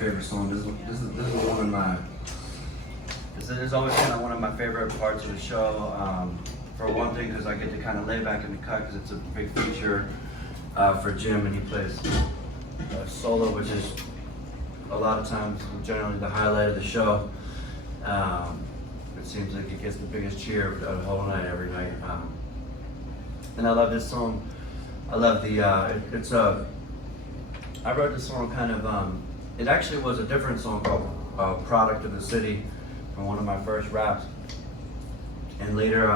favorite song? This is one of my. This is always kind of one of my favorite parts of the show. For one thing, because I get to kind of lay back in the cut, because it's a big feature for Jim, and he plays solo, which is a lot of times generally the highlight of the show. It seems like it gets the biggest cheer the whole night, every night. And I love this song. I love the, I wrote this song kind of, it actually was a different song called Product of the City from one of my first raps. And later,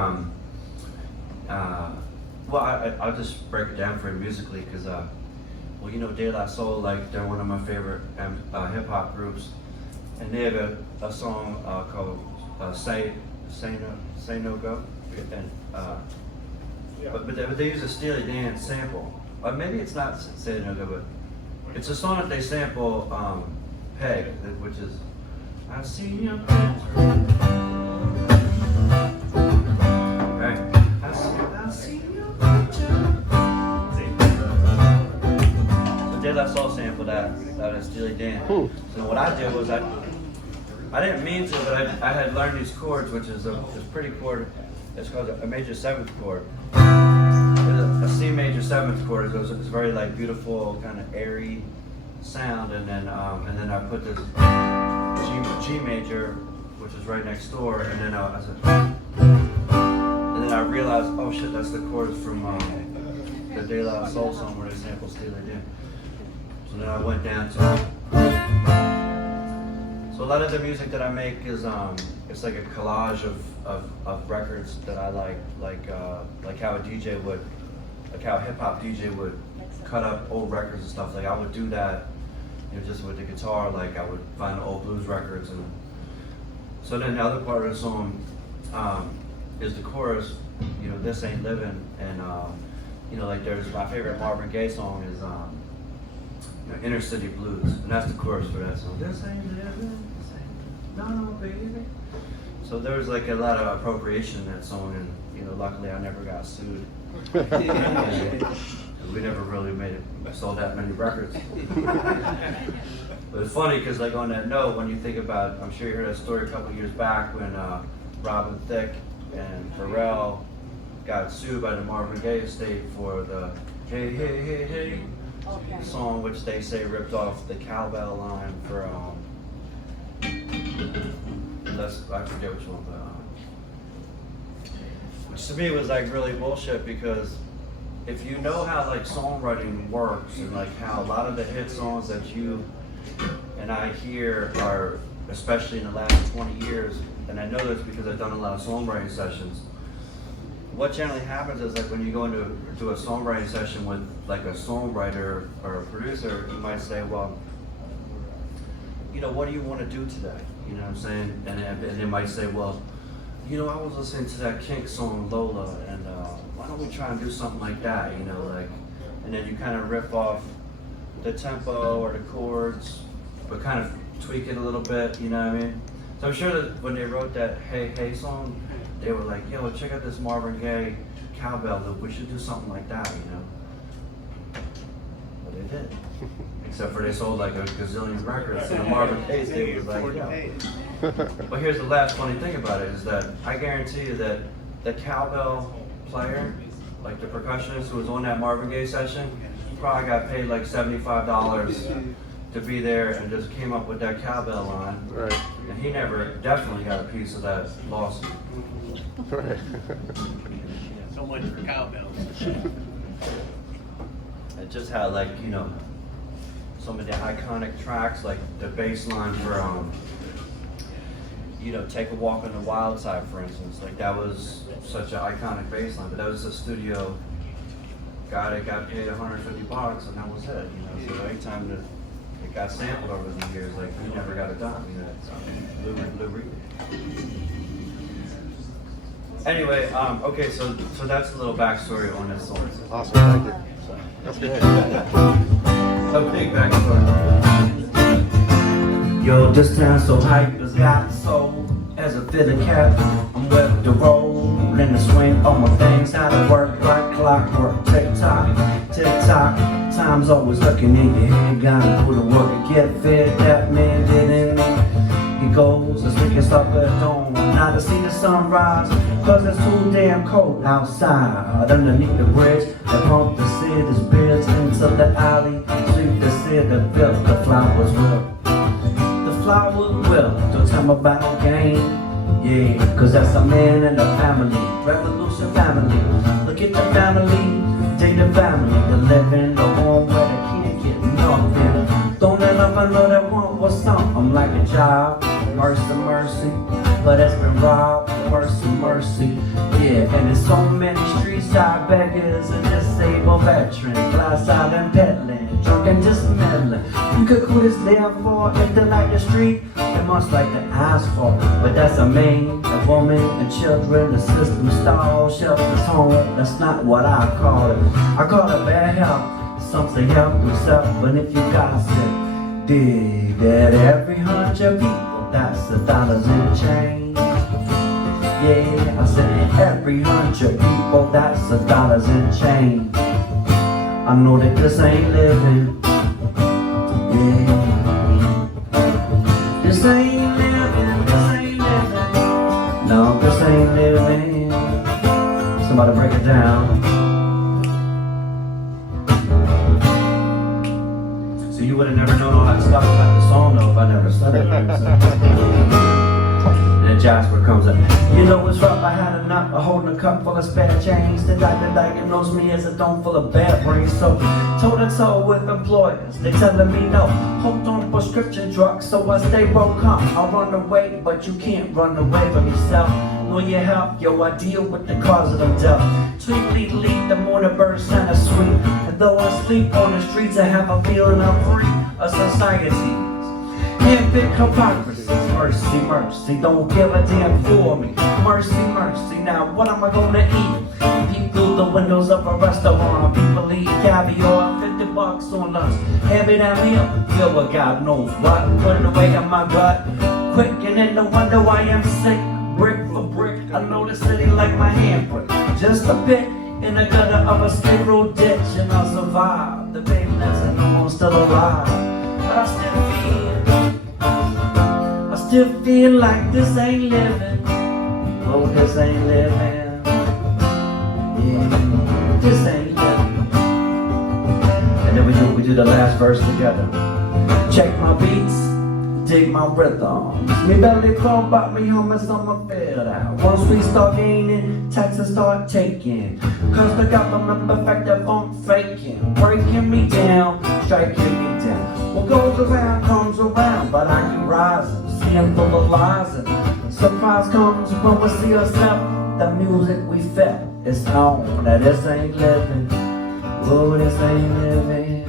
well, I'll just break it down for you musically, because, well, you know, De La Soul, like, they're one of my favorite hip hop groups. And they have a song called Say No Go. And, but they use a Steely Dan sample. Or maybe it's not Say No Go, but it's a song that they sample Peg, which is I see your picture. Okay. I see your picture. So De La Soul sampled that is Steely Dan. So what I did was I didn't mean to, but I had learned these chords, which is this pretty chord. It's called a major seventh chord. A C major seventh chord. It's very like beautiful, kind of airy sound, and then I put this G major, which is right next door, and then I realized, oh shit, that's the chords from the De La Soul song where they sample Steely Dan. So then I went down to. So a lot of the music that I make is it's like a collage of records that I like how a DJ would, like how a hip hop DJ would cut up old records and stuff. Like I would do that, you know, just with the guitar. Like I would find old blues records, and so then the other part of the song is the chorus. You know, this ain't living, and you know, like there's my favorite Marvin Gaye song is you know, Inner City Blues, and that's the chorus for that song. This ain't living, this ain't, no baby. So there was like a lot of appropriation in that song, and you know, luckily I never got sued. We never really sold that many records. But it's funny because, like, on that note, when you think about, I'm sure you heard that story a couple of years back when Robin Thicke and Pharrell got sued by the Marvin Gaye estate for the Hey Hey Hey Hey song, which they say ripped off the cowbell line for I forget which one, but which to me was like really bullshit, because if you know how like songwriting works and like how a lot of the hit songs that you and I hear are, especially in the last 20 years, and I know this because I've done a lot of songwriting sessions, what generally happens is like when you go into a songwriting session with like a songwriter or a producer, you might say, well, you know, what do you want to do today? You know what I'm saying? And they might say, well, you know, I was listening to that Kink song Lola, and why don't we try and do something like that? You know, like, and then you kind of riff off the tempo or the chords, but kind of tweak it a little bit. You know what I mean? So I'm sure that when they wrote that Hey Hey song, they were like, yo, check out this Marvin Gaye cowbell loop. We should do something like that, you know? But they did. Except for they sold like a gazillion records. And Marvin Gaye they was like, yeah. But here's the last funny thing about it is that I guarantee you that the cowbell player, like the percussionist who was on that Marvin Gaye session, probably got paid like $75 to be there and just came up with that cowbell line. Right. And he never definitely got a piece of that lawsuit. Right. So much for cowbells. It just had like, you know, some of the iconic tracks, like the bass line for, you know, Take a Walk on the Wild Side, for instance. Like that was such an iconic bass line, but that was a studio guy that got paid $150 and that was it, you know. So anytime that it got sampled over the years, like he never got it done, you know. Lou Reed. Anyway, okay, so that's a little backstory on this song. Awesome, thank you. So, That's good. a big backstory. Yo, this town so hype, it's got soul. As a fitted cat, I'm with the roll in the swing. All my things how to work like clockwork. Tick tock, Tick-tock, time's always looking in your head. Gotta put a work and get fed. That man didn't he goes as we can stop at dawn. Now to see the sunrise, cause it's too damn cold outside. Underneath the bridge, they pump the city's beds into the alley. Sweep the city, built the flowers will. The flowers will, don't tell me about no game. Yeah, cause that's a man and a family. Revolution family. Look at the family, dig the family. The living, the home where they can't get nothing. Don't let up, I know that one was something like a job. Mercy, mercy, but it's been robbed. Mercy, mercy, yeah. And there's so many street side beggars and disabled veterans, fly side and peddling, drunk and just meddling. You could call this therefore if they like the street, they must like the asphalt. But that's a man, a woman, and children, the system stall, shelters home. That's not what I call it. I call it bad health. Some say help yourself, but if you gossip, dig that every 100 people. That's the dollars in change. Yeah, I said every 100 people, that's the dollars in change. I know that this ain't living. Yeah. This ain't living, this ain't living. No, this ain't living. Somebody break it down. So you would have never known all that stuff about the song though if I never said it. Then Jasper comes in. You know what's rough? I had enough of holding a cup full of spare change. The doctor diagnosed me as a dome full of bad brains. So toe to toe with employers, they telling me no. Hooked on prescription drugs, so I stay broke up. I run away, but you can't run away from yourself. Know your help, yo, I deal with the cause of the death. Sweetly lead the morning bird sound sweet. And though I sleep on the streets, I have a feeling I'm free of society. Infinite hypocrisy. Mercy, mercy, don't give a damn for me. Mercy, mercy, now what am I gonna eat? Peek through the windows of a restaurant. People eat caviar, $50 on lunch. Hand me that meal, feel what God knows what. Put it away in my gut. Quick and in the window I am sick. Brick for brick, I know the city like my handprint. Just a bit in the gutter of a spiral ditch, and I'll survive. The baby doesn't know I'm still alive, but I still feel like this ain't living. Oh, this ain't living. Yeah, this ain't living. And then we do the last verse together. Check my beats, dig my rhythms. Me belly thought about me hummus on my fed out. Once we start gaining, taxes start taking. Cause the government effective on faking. Breaking me down, striking me down. What goes around comes around, but I keep rising. Seeing full of lies and surprise comes when we see ourselves. The music we felt is on. That this ain't living. Oh, this ain't living.